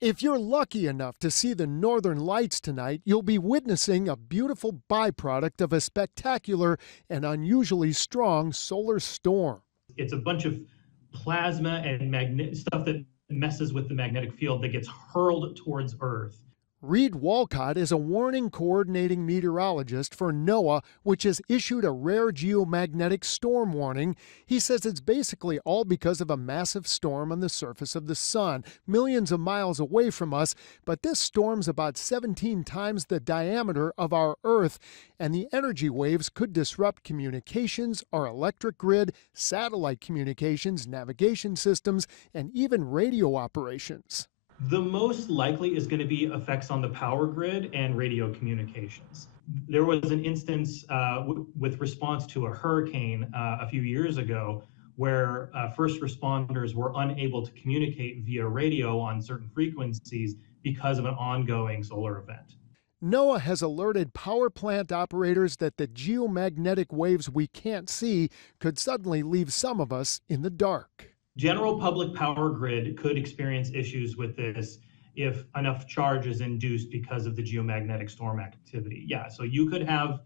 If you're lucky enough to see the northern lights tonight, you'll be witnessing a beautiful byproduct of a spectacular and unusually strong solar storm. It's a bunch of plasma and stuff that messes with the magnetic field that gets hurled towards Earth. Reed Walcott is a warning coordinating meteorologist for NOAA, which has issued a rare geomagnetic storm warning. He says it's basically all because of a massive storm on the surface of the sun, millions of miles away from us. But this storm's about 17 times the diameter of our Earth, and the energy waves could disrupt communications, our electric grid, satellite communications, navigation systems, and even radio operations. The most likely is going to be effects on the power grid and radio communications. There was an instance with response to a hurricane a few years ago where first responders were unable to communicate via radio on certain frequencies because of an ongoing solar event. NOAA has alerted power plant operators that the geomagnetic waves we can't see could suddenly leave some of us in the dark. General public power grid could experience issues with this if enough charge is induced because of the geomagnetic storm activity. Yeah, so you could have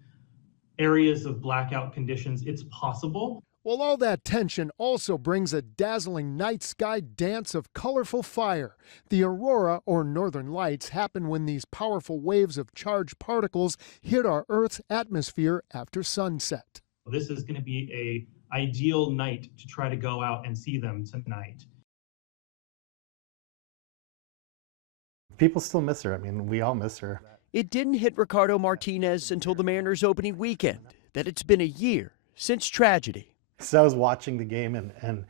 areas of blackout conditions. It's possible. Well, all that tension also brings a dazzling night sky dance of colorful fire. The aurora, or northern lights, happen when these powerful waves of charged particles hit our Earth's atmosphere after sunset. This is going to be an ideal night to try to go out and see them tonight. People still miss her. I mean, we all miss her. It didn't hit Ricardo Martinez until the Mariners' opening weekend that it's been a year since tragedy. So I was watching the game and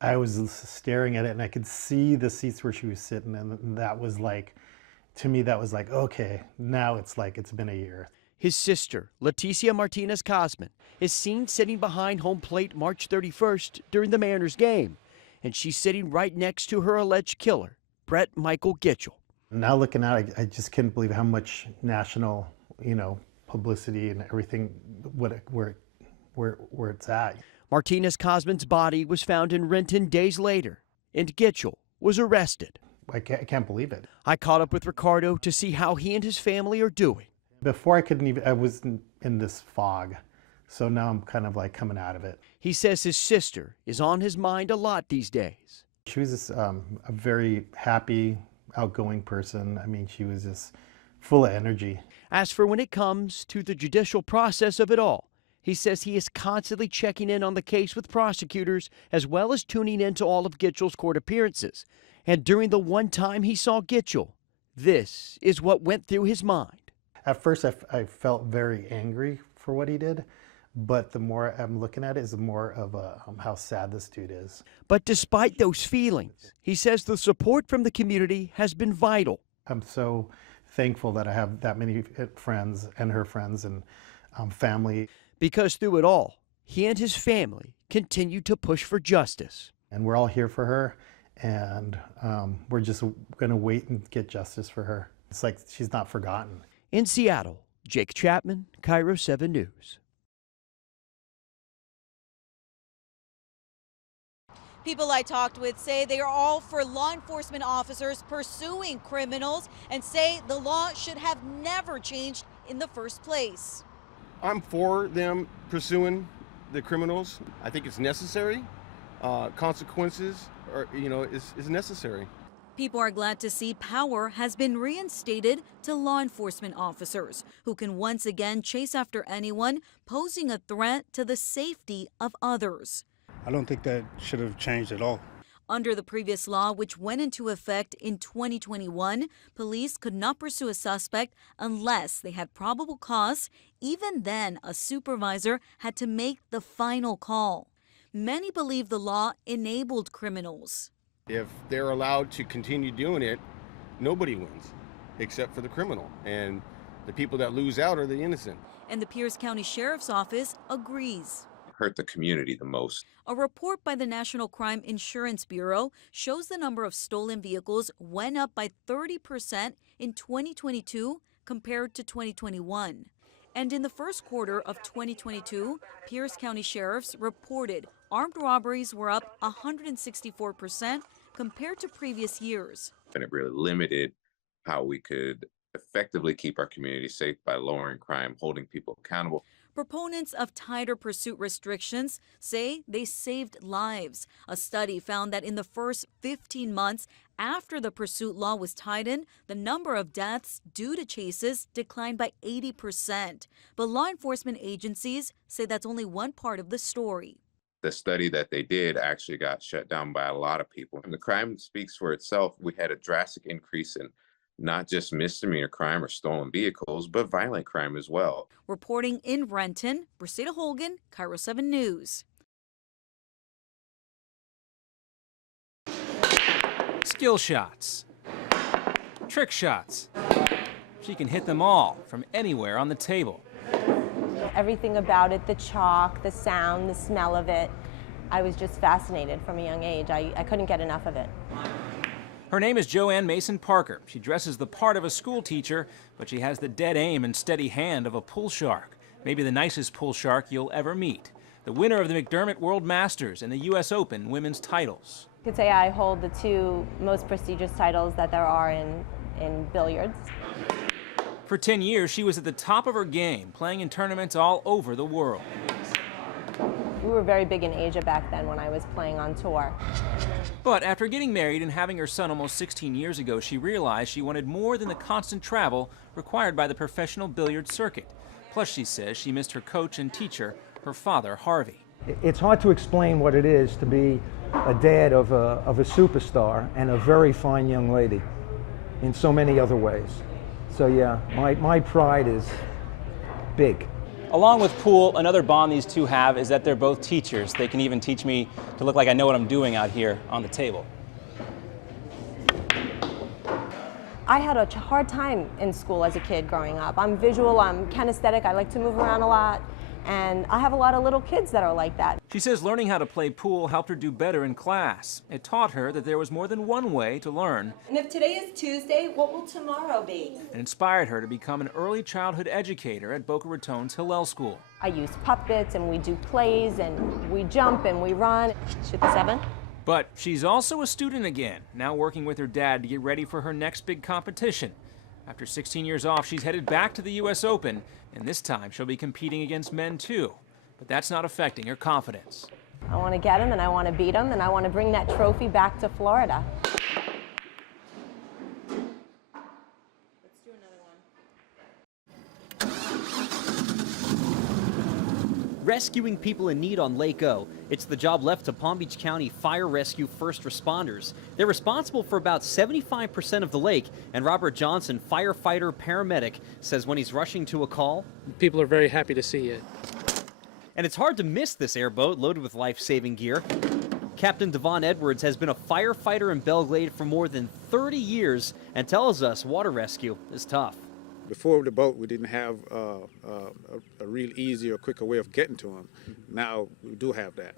I was staring at it and I could see the seats where she was sitting, and that was like, to me, that was like, okay, now it's like it's been a year. His sister, Leticia Martinez Cosman, is seen sitting behind home plate March 31st during the Mariners game, and she's sitting right next to her alleged killer, Brett Michael Gitchell. Now looking at it, I just couldn't believe how much national, publicity and everything, where it's at. Martinez Cosman's body was found in Renton days later, and Gitchell was arrested. I can't believe it. I caught up with Ricardo to see how he and his family are doing. Before I was in this fog, so now I'm kind of like coming out of it. He says his sister is on his mind a lot these days. She was just a very happy, outgoing person. I mean, she was just full of energy. As for when it comes to the judicial process of it all, he says he is constantly checking in on the case with prosecutors, as well as tuning into all of Gitchell's court appearances. And during the one time he saw Gitchell, this is what went through his mind. At first, I felt very angry for what he did, but the more I'm looking at it, is the more of how sad this dude is. But despite those feelings, he says the support from the community has been vital. I'm so thankful that I have that many friends and her friends and family. Because through it all, he and his family continue to push for justice. And we're all here for her, and we're just going to wait and get justice for her. It's like she's not forgotten. In Seattle, Jake Chapman, Cairo 7 News. People I talked with say they are all for law enforcement officers pursuing criminals and say the law should have never changed in the first place. I'm for them pursuing the criminals. I think it's necessary. Consequences is necessary. People are glad to see power has been reinstated to law enforcement officers who can once again chase after anyone posing a threat to the safety of others. I don't think that should have changed at all. Under the previous law, which went into effect in 2021, police could not pursue a suspect unless they had probable cause. Even then, a supervisor had to make the final call. Many believe the law enabled criminals. If they're allowed to continue doing it, nobody wins except for the criminal. And the people that lose out are the innocent. And the Pierce County Sheriff's Office agrees. Hurt the community the most. A report by the National Crime Insurance Bureau shows the number of stolen vehicles went up by 30% in 2022 compared to 2021. And in the first quarter of 2022, Pierce County sheriffs reported armed robberies were up 164% compared to previous years. And it really limited how we could effectively keep our community safe by lowering crime, holding people accountable. Proponents of tighter pursuit restrictions say they saved lives. A study found that in the first 15 months after the pursuit law was tightened, the number of deaths due to chases declined by 80%. But law enforcement agencies say that's only one part of the story. The study that they did actually got shut down by a lot of people. And the crime speaks for itself. We had a drastic increase in not just misdemeanor crime or stolen vehicles, but violent crime as well. Reporting in Renton, Brasida Holgan, Cairo 7 News. Skill shots, trick shots. She can hit them all from anywhere on the table. Everything about it, the chalk, the sound, the smell of it. I was just fascinated from a young age. I couldn't get enough of it. Her name is Joanne Mason Parker. She dresses the part of a school teacher, but she has the dead aim and steady hand of a pool shark. Maybe the nicest pool shark you'll ever meet. The winner of the McDermott World Masters and the U.S. Open women's titles. You could say I hold the two most prestigious titles that there are in billiards. For 10 years, she was at the top of her game, playing in tournaments all over the world. We were very big in Asia back then when I was playing on tour. But after getting married and having her son almost 16 years ago, she realized she wanted more than the constant travel required by the professional billiard circuit. Plus, she says she missed her coach and teacher, her father, Harvey. It's hard to explain what it is to be a dad of a superstar and a very fine young lady in so many other ways. So yeah, my pride is big. Along with pool, another bond these two have is that they're both teachers. They can even teach me to look like I know what I'm doing out here on the table. I had a hard time in school as a kid growing up. I'm visual, I'm kinesthetic, I like to move around a lot, and I have a lot of little kids that are like that. She says learning how to play pool helped her do better in class. It taught her that there was more than one way to learn. And if today is Tuesday, what will tomorrow be? And inspired her to become an early childhood educator at Boca Raton's Hillel School. I use puppets and we do plays and we jump and we run. Shoot the 7. But she's also a student again, now working with her dad to get ready for her next big competition. After 16 years off, she's headed back to the U.S. Open, and this time she'll be competing against men too. But that's not affecting her confidence. I want to get him and I want to beat him and I want to bring that trophy back to Florida. Rescuing people in need on Lake O. It's the job left to Palm Beach County Fire Rescue first responders. They're responsible for about 75% of the lake, and Robert Johnson, firefighter paramedic, says when he's rushing to a call, people are very happy to see it. And it's hard to miss this airboat loaded with life-saving gear. Captain Devon Edwards has been a firefighter in Belgrade for more than 30 years and tells us water rescue is tough. Before the boat, we didn't have a real easy or quicker way of getting to them. Now we do have that.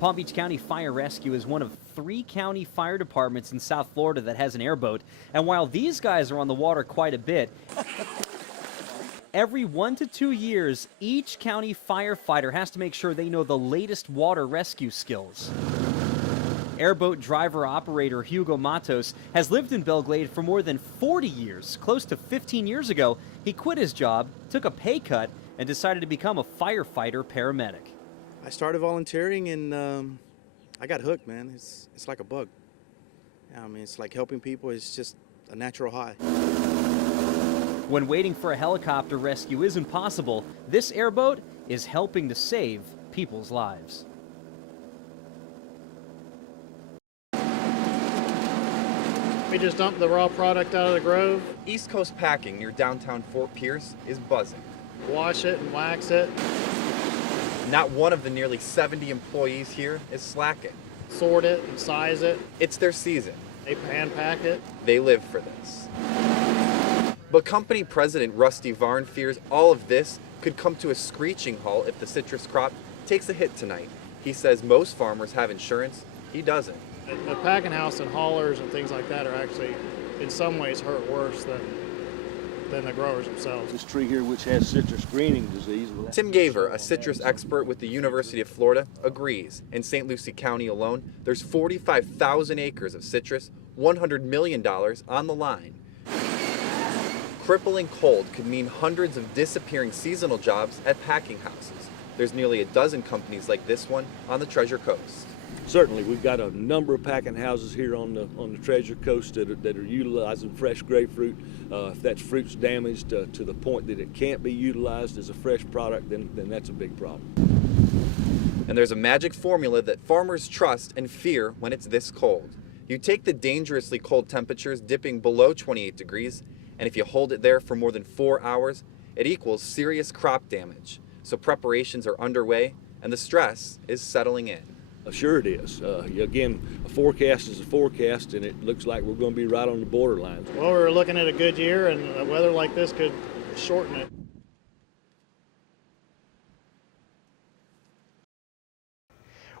Palm Beach County Fire Rescue is one of 3 county fire departments in South Florida that has an airboat. And while these guys are on the water quite a bit, every 1 to 2 years, each county firefighter has to make sure they know the latest water rescue skills. Airboat driver-operator Hugo Matos has lived in Belgrade for more than 40 years. Close to 15 years ago, he quit his job, took a pay cut, and decided to become a firefighter paramedic. I started volunteering and I got hooked, man. It's like a bug. I mean, it's like helping people. It's just a natural high. When waiting for a helicopter rescue isn't possible, this airboat is helping to save people's lives. We just dumped the raw product out of the grove. East Coast Packing near downtown Fort Pierce is buzzing. Wash it and wax it. Not one of the nearly 70 employees here is slacking. Sort it and size it. It's their season. They hand pack it. They live for this. But company president Rusty Varn fears all of this could come to a screeching halt if the citrus crop takes a hit tonight. He says most farmers have insurance. He doesn't. The packing house and haulers and things like that are actually, in some ways, hurt worse than than the growers themselves. This tree here, which has citrus greening disease. Tim Gaver, a citrus expert with the University of Florida, agrees. In St. Lucie County alone, there's 45,000 acres of citrus, $100 million on the line. Crippling cold could mean hundreds of disappearing seasonal jobs at packing houses. There's nearly a dozen companies like this one on the Treasure Coast. Certainly, we've got a number of packing houses here on the Treasure Coast that are utilizing fresh grapefruit. If that fruit's damaged to the point that it can't be utilized as a fresh product, then that's a big problem. And there's a magic formula that farmers trust and fear when it's this cold. You take the dangerously cold temperatures dipping below 28 degrees, and if you hold it there for more than 4 hours, it equals serious crop damage. So preparations are underway, and the stress is settling in. Sure it is. Again, a forecast is a forecast, and it looks like we're going to be right on the borderline. Well, we were looking at a good year, and weather like this could shorten it.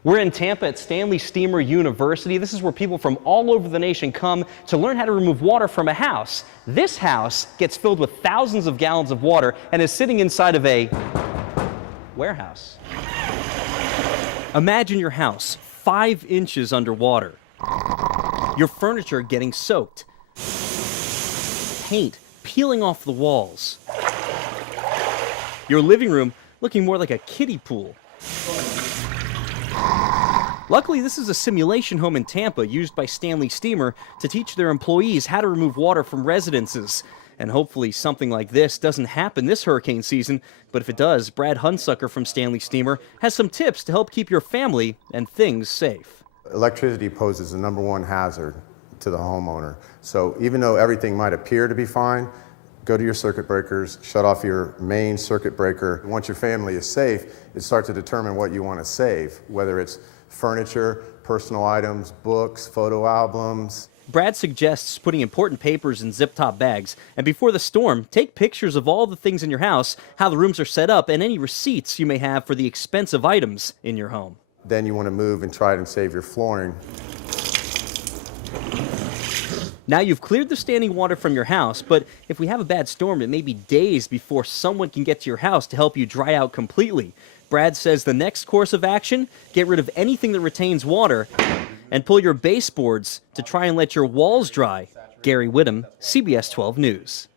We're in Tampa at Stanley Steamer University. This is where people from all over the nation come to learn how to remove water from a house. This house gets filled with thousands of gallons of water and is sitting inside of a warehouse. Imagine your house 5 inches underwater. Your furniture getting soaked. Paint peeling off the walls. Your living room looking more like a kiddie pool. Luckily, this is a simulation home in Tampa used by Stanley Steamer to teach their employees how to remove water from residences. And hopefully something like this doesn't happen this hurricane season, but if it does, Brad Hunsucker from Stanley Steamer has some tips to help keep your family and things safe. Electricity poses the #1 hazard to the homeowner. So even though everything might appear to be fine, go to your circuit breakers, shut off your main circuit breaker. Once your family is safe, it starts to determine what you want to save, whether it's furniture, personal items, books, photo albums. Brad suggests putting important papers in zip-top bags, and before the storm, take pictures of all the things in your house, how the rooms are set up, and any receipts you may have for the expensive items in your home. Then you want to move and try and save your flooring. Now you've cleared the standing water from your house, but if we have a bad storm, it may be days before someone can get to your house to help you dry out completely. Brad says the next course of action, get rid of anything that retains water and pull your baseboards to try and let your walls dry. Gary Whittam, CBS 12 News.